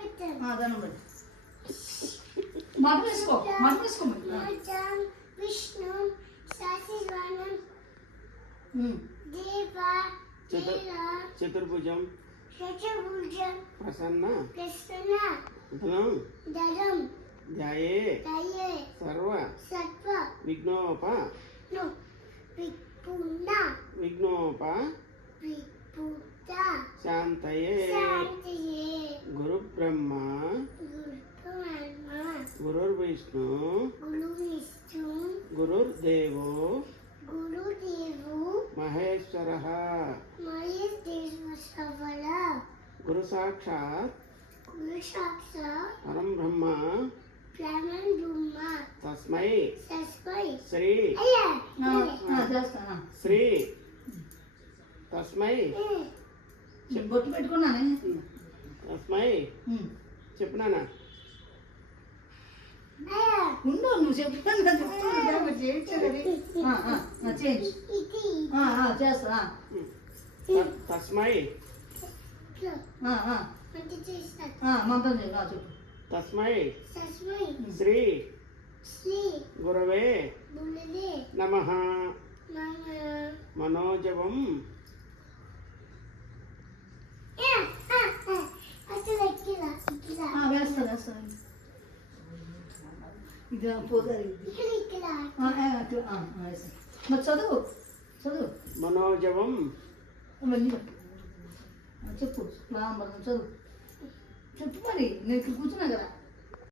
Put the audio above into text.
దండం పెట్టు. మటన్ వేసుకో, మటన్ వేసుకో. విష్ణు సశివనం దేవ చతుర్భుజం చతుర్భుజం ప్రసన్న ప్రసన్న దళం ధ్యాయే దయే సర్వ సత్వ విఘ్నోప విపుణ విఘ్నోప విపుత శాంతయే శాంతయే గురు బ్రహ్మ గురుబ్రహ్మ గురుర్విష్ణు గురువిష్ణు గురుర్దేవో గురుదేవు మహేశ్వరః మహేశ్వర గురు సాక్షాత్ గురు సాక్షాత్ పరం బ్రహ్మ బ్రహ్మన్ బ్రహ్మ తస్మై తస్మై శ్రీ శ్రీ తస్మై బొట్టు పెట్టుకున్నానే. తస్మై చెప్పినానా ఉండు, నువ్వు చెప్తాను చేంజ్ చేస్తా. తస్మై మంత్రం చెప్పు. తస్మై తస్మై శ్రీ శ్రీ గురవే గురుదే నమః నమః మనోజవం వేస్తా వేస్తా. ఇది పోదారు. మరి చదువు చదువు. మనోజవం అవన్నీ చెప్పు. చదువు చెప్పు. మరి నేను ఇక్కడ కూర్చున్నా కదా.